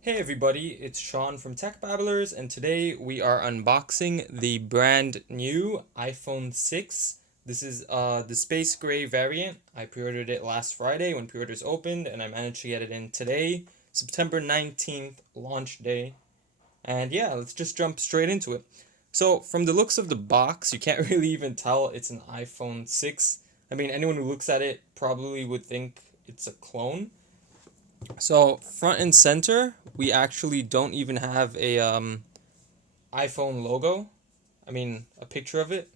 Hey everybody, it's Shawn from Tech Babblers, and today we are unboxing the brand new iPhone 6. This is the space gray variant. I pre-ordered it last Friday when pre-orders opened, and I managed to get it in today, September 19th, launch day. And yeah, let's just jump straight into it. So, from the looks of the box, you can't really even tell it's an iPhone 6. I mean, anyone who looks at it probably would think it's a clone. So front and center, we actually don't even have a iPhone logo. I mean, a picture of it.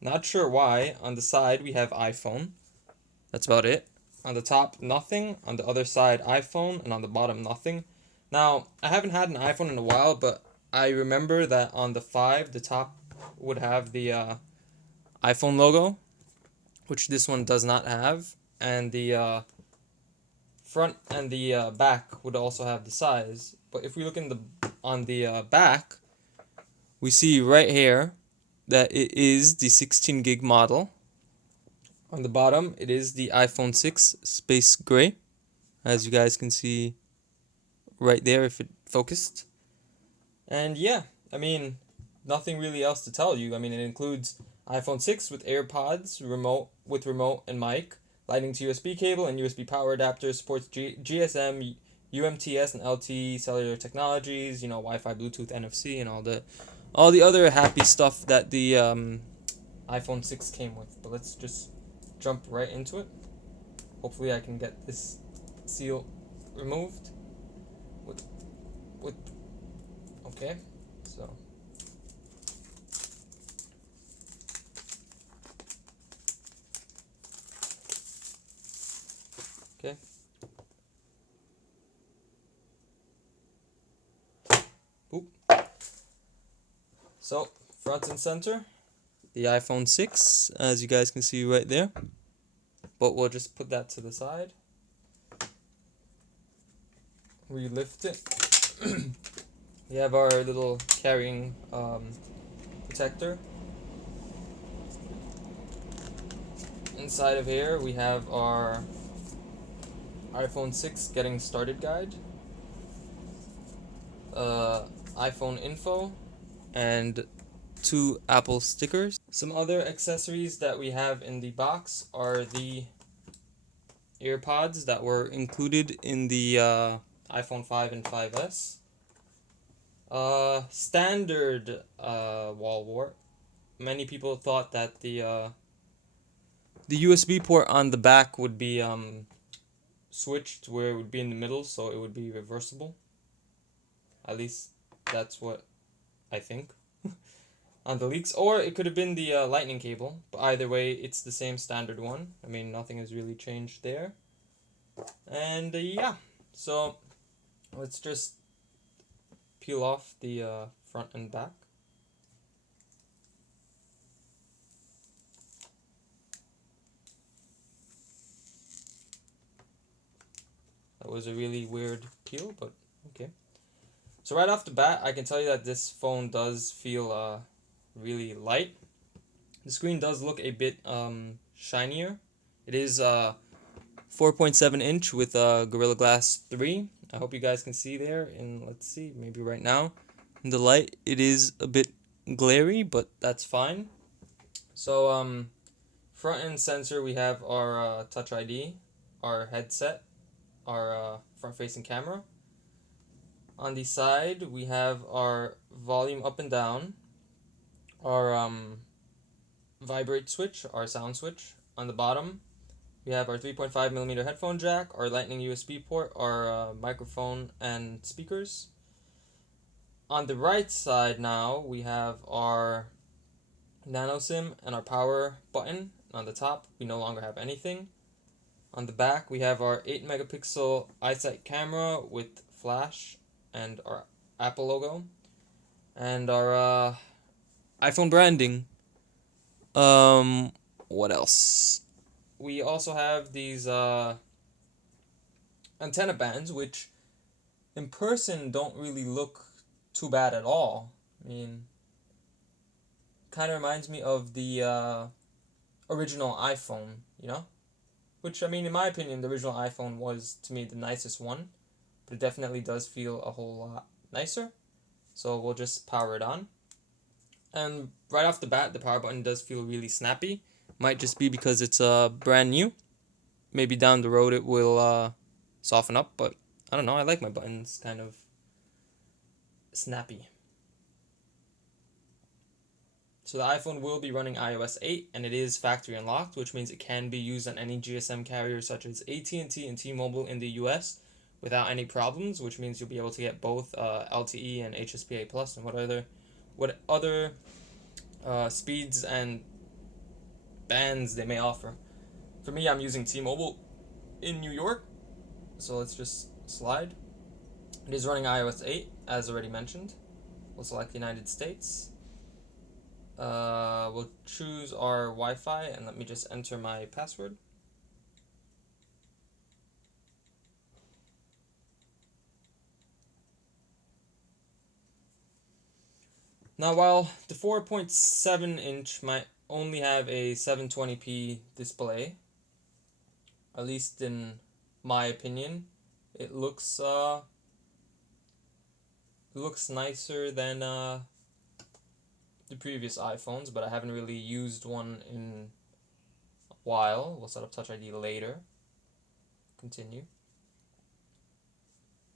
Not sure why. On the side, we have iPhone. That's about it. On the top, nothing. On the other side, iPhone. And on the bottom, nothing. Now, I haven't had an iPhone in a while, but I remember that on the 5, the top would have the iPhone logo, which this one does not have. And the front and the back would also have the size. But if we look in the on the back, we see right here that it is the 16 gig model. On the bottom, it is the iPhone 6 Space Gray, as you guys can see right there if it focused. And yeah, I mean, nothing really else to tell you. I mean, it includes iPhone 6 with AirPods, remote and mic, Lightning to USB cable and USB power adapter, supports GSM, UMTS and LTE cellular technologies, Wi-Fi, Bluetooth, NFC, and all the other happy stuff that the iPhone 6 came with. But let's just jump right into it. Hopefully I can get this seal removed with okay. So okay. Boop. So, front and center, the iPhone 6, as you guys can see right there. But we'll just put that to the side. We lift it. We have our little carrying protector. Inside of here, we have our iPhone 6 getting started guide, iPhone info, and 2 Apple stickers. Some other accessories that we have in the box are the AirPods that were included in the iPhone 5 and 5S. Standard wall wart. Many people thought that the USB port on the back would be switched where it would be in the middle, so it would be reversible. At least that's what I think on the leaks. Or it could have been the lightning cable, but either way, it's the same standard one. I mean, nothing has really changed there. And yeah, so let's just peel off the front and back. That was a really weird peel, but okay. So right off the bat, I can tell you that this phone does feel really light. The screen does look a bit shinier. It is 4.7 inch with Gorilla Glass 3. I hope you guys can see there, and let's see, maybe right now in the light it is a bit glary, but that's fine. So front end sensor, we have our Touch ID, our headset, our front facing camera. On the side, we have our volume up and down, our vibrate switch, our sound switch. On the bottom, we have our 3.5mm headphone jack, our Lightning USB port, our microphone and speakers. On the right side now, we have our nano SIM and our power button. On the top, we no longer have anything. On the back, we have our 8 megapixel iSight camera with flash and our Apple logo and our iPhone branding. What else? We also have these antenna bands, which in person don't really look too bad at all. I mean, kind of reminds me of the original iPhone, Which, I mean, in my opinion, the original iPhone was, to me, the nicest one. but it definitely does feel a whole lot nicer. So we'll just power it on. And right off the bat, the power button does feel really snappy. Might just be because it's brand new. Maybe down the road it will soften up, but I don't know. I like my buttons kind of snappy. So the iPhone will be running iOS 8, and it is factory unlocked, which means it can be used on any GSM carrier such as AT&T and T-Mobile in the US without any problems, which means you'll be able to get both LTE and HSPA Plus and what other speeds and bands they may offer. For me, I'm using T-Mobile in New York, so let's just slide. It is running iOS 8, as already mentioned. We'll select United States. We'll choose our Wi-Fi, and let me just enter my password. Now, while the 4.7 inch might only have a 720p display, at least in my opinion, it looks nicer than the previous iPhones, but I haven't really used one in a while. We'll set up Touch ID later. Continue.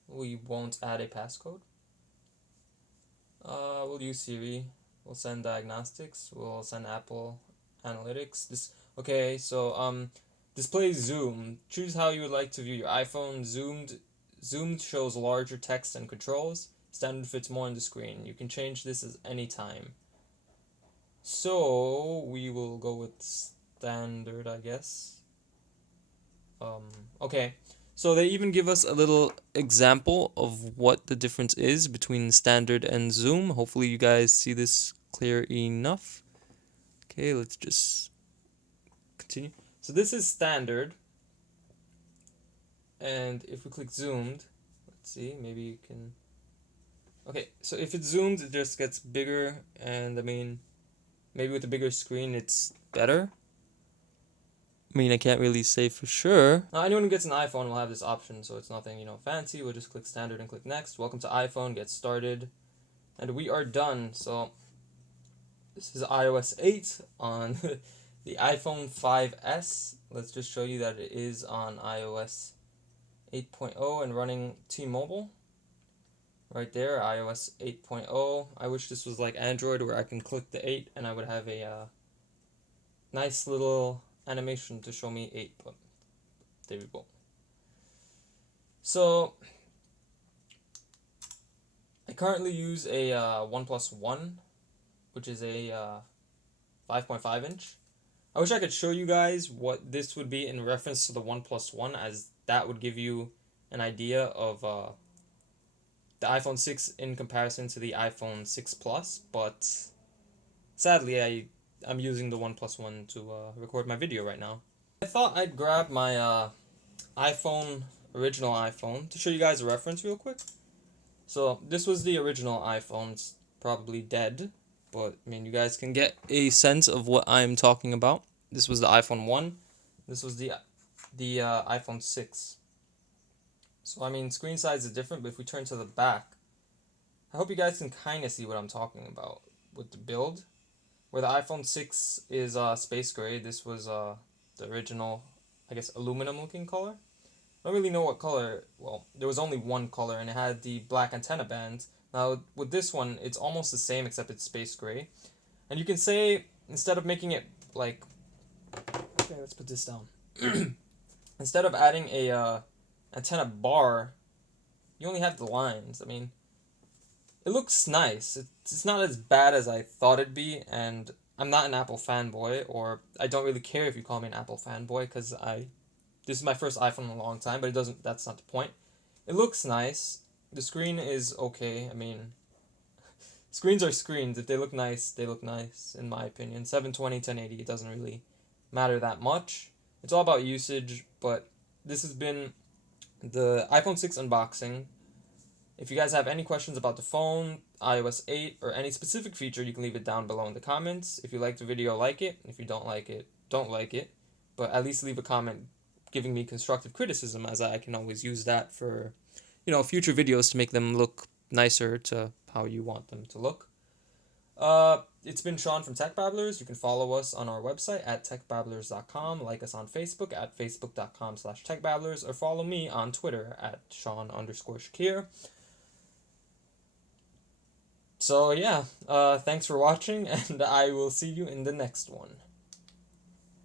We won't add a passcode. We'll use Siri. We'll send diagnostics. We'll send Apple Analytics. Display zoom. Choose how you would like to view your iPhone. Zoomed shows larger text and controls. Standard fits more on the screen. You can change this at any time. So we will go with standard, I guess. Okay. So they even give us a little example of what the difference is between standard and zoom. Hopefully you guys see this clear enough. Okay, let's just continue. So this is standard. And if we click zoomed, let's see, maybe you can... Okay, so if it's zoomed, it just gets bigger, and I mean, maybe with a bigger screen it's better. I mean, I can't really say for sure. Now, anyone who gets an iPhone will have this option, so it's nothing, fancy. We'll just click standard and click next. Welcome to iPhone, get started. And we are done. So, this is iOS 8 on the iPhone 5S. Let's just show you that it is on iOS 8.0 and running T-Mobile. Right there, iOS 8.0. I wish this was like Android where I can click the 8 and I would have a nice little animation to show me 8, but there we go. So I currently use a OnePlus One, which is a 5.5 inch. I wish I could show you guys what this would be in reference to the OnePlus One, as that would give you an idea of the iPhone 6 in comparison to the iPhone 6 Plus, but sadly I'm using the OnePlus One to record my video right now. I thought I'd grab my original iPhone, to show you guys a reference real quick. So this was the original iPhone. It's probably dead, but I mean, you guys can get a sense of what I'm talking about. This was the iPhone 1. This was the iPhone 6. So I mean, screen size is different, but if we turn to the back, I hope you guys can kind of see what I'm talking about with the build. Where the iPhone 6 is space gray, this was the original, I guess, aluminum looking color. I don't really know what color. Well, there was only one color, and it had the black antenna bands. Now with this one, it's almost the same except it's space gray. And you can say, instead of making it like, okay, let's put this down. Instead of adding a antenna bar, you only have the lines. I mean, it looks nice. It's not as bad as I thought it'd be, and I'm not an Apple fanboy, or I don't really care if you call me an Apple fanboy, because this is my first iPhone in a long time, but that's not the point. It looks nice. The screen is okay. I mean, screens are screens. If they look nice, they look nice, in my opinion. 720, 1080, it doesn't really matter that much. It's all about usage, but this has been the iPhone 6 unboxing. If you guys have any questions about the phone, iOS 8, or any specific feature, you can leave it down below in the comments. If you like the video, like it. If you don't like it, don't like it. But at least leave a comment giving me constructive criticism, as I can always use that for, future videos to make them look nicer to how you want them to look. It's been Shawn from Tech Babblers. You can follow us on our website at techbabblers.com, like us on Facebook at facebook.com/techbabblers, or follow me on Twitter at Shawn_Shakir. So yeah, thanks for watching, and I will see you in the next one.